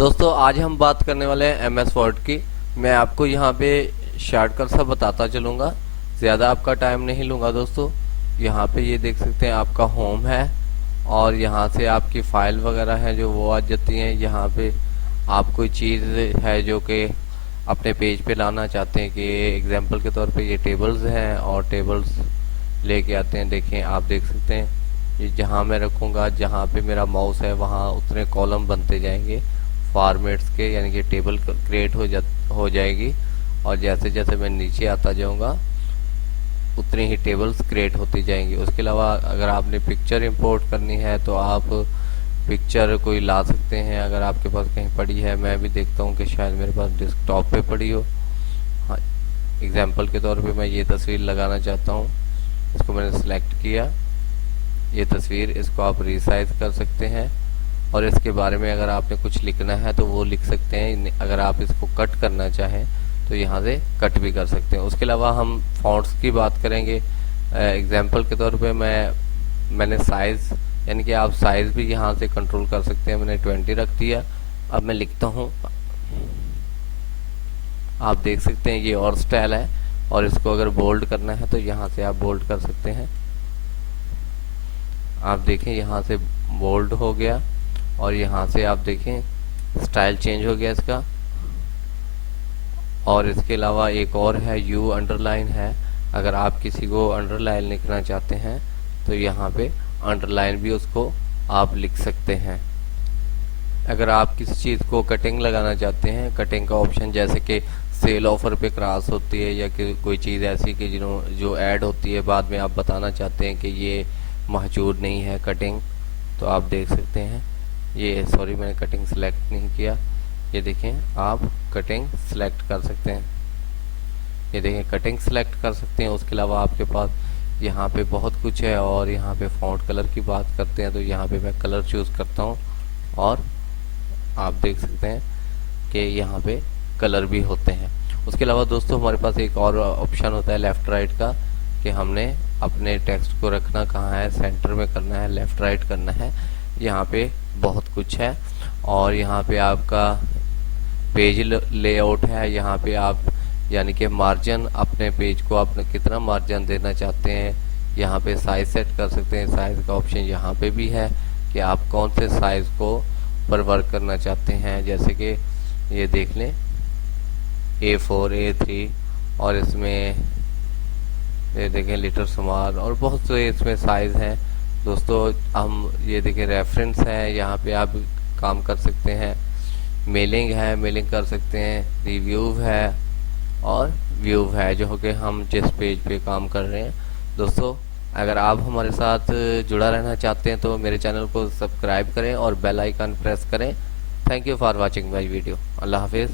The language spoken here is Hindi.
दोस्तों आज हम बात करने वाले हैं एमएस वर्ड की। मैं आपको यहाँ पे शॉर्टकट सा बताता चलूँगा, ज़्यादा आपका टाइम नहीं लूँगा। दोस्तों यहाँ पे ये देख सकते हैं आपका होम है और यहाँ से आपकी फाइल वगैरह है जो वो आ जाती हैं। यहाँ पे आप कोई चीज़ है जो कि अपने पेज पे लाना चाहते हैं कि एग्जांपल के तौर पे ये टेबल्स हैं और टेबल्स लेके आते हैं। देखें, आप देख सकते हैं ये जहाँ मैं रखूँगा, जहाँ पे मेरा माउस है वहाँ उतने कॉलम बनते जाएंगे फॉर्मेट्स के, यानी कि टेबल क्रिएट हो जाएगी। और जैसे जैसे मैं नीचे आता जाऊँगा उतनी ही टेबल्स क्रिएट होती जाएंगी। उसके अलावा अगर आपने पिक्चर इंपोर्ट करनी है तो आप पिक्चर कोई ला सकते हैं अगर आपके पास कहीं पड़ी है। मैं भी देखता हूँ कि शायद मेरे पास डेस्कटॉप पे पड़ी हो। हाँ, एग्जाम्पल के तौर पे मैं ये तस्वीर लगाना चाहता हूँ, इसको मैंने सेलेक्ट किया, ये तस्वीर, इसको आप रिसाइज कर सकते हैं और इसके बारे में अगर आपने कुछ लिखना है तो वो लिख सकते हैं। अगर आप इसको कट करना चाहें तो यहाँ से कट भी कर सकते हैं। उसके अलावा हम फॉन्ट्स की बात करेंगे। एग्जाम्पल के तौर पे मैंने साइज़, यानी कि आप साइज़ भी यहाँ से कंट्रोल कर सकते हैं। मैंने 20 रख दिया। अब मैं लिखता हूँ, आप देख सकते हैं ये और स्टाइल है। और इसको अगर बोल्ड करना है तो यहाँ से आप बोल्ड कर सकते हैं। आप देखें यहाँ से बोल्ड हो गया और यहाँ से आप देखें स्टाइल चेंज हो गया इसका। और इसके अलावा एक और है यू अंडरलाइन है। अगर आप किसी को अंडरलाइन लिखना चाहते हैं तो यहाँ पे अंडरलाइन भी उसको आप लिख सकते हैं। अगर आप किसी चीज़ को कटिंग लगाना चाहते हैं, कटिंग का ऑप्शन, जैसे कि सेल ऑफर पे क्रॉस होती है या कि कोई चीज़ ऐसी कि जो ऐड होती है बाद में आप बताना चाहते हैं कि ये महजूद नहीं है कटिंग, तो आप देख सकते हैं। ये सॉरी, मैंने कटिंग सेलेक्ट नहीं किया। ये देखें, आप कटिंग सेलेक्ट कर सकते हैं। ये देखें, कटिंग सेलेक्ट कर सकते हैं। उसके अलावा आपके पास यहाँ पे बहुत कुछ है। और यहाँ पे फॉन्ट कलर की बात करते हैं तो यहाँ पे मैं कलर चूज़ करता हूँ और आप देख सकते हैं कि यहाँ पे कलर भी होते हैं। उसके अलावा दोस्तों हमारे पास एक और ऑप्शन होता है लेफ़्ट राइट का, कि हमने अपने टेक्स्ट को रखना कहाँ है, सेंटर में करना है, लेफ़्ट राइट करना है। यहाँ पे बहुत कुछ है। और यहाँ पे आपका पेज लेआउट है। यहाँ पे आप यानी कि मार्जिन, अपने पेज को आप कितना मार्जिन देना चाहते हैं, यहाँ पे साइज सेट कर सकते हैं। साइज का ऑप्शन यहाँ पे भी है कि आप कौन से साइज को पर वर्क करना चाहते हैं। जैसे कि ये देख लें A4, A3 और इसमें ये देखें लीटर शुमार और बहुत से इसमें साइज हैं। दोस्तों हम ये देखें रेफरेंस है, यहाँ पे आप काम कर सकते हैं। मेलिंग है, मेलिंग कर सकते हैं। रिव्यू है और व्यू है, जो कि हम जिस पेज पे काम कर रहे हैं। दोस्तों अगर आप हमारे साथ जुड़ा रहना चाहते हैं तो मेरे चैनल को सब्सक्राइब करें और बेल आइकन प्रेस करें। Thank you for watching my video. अल्लाह हाफिज़।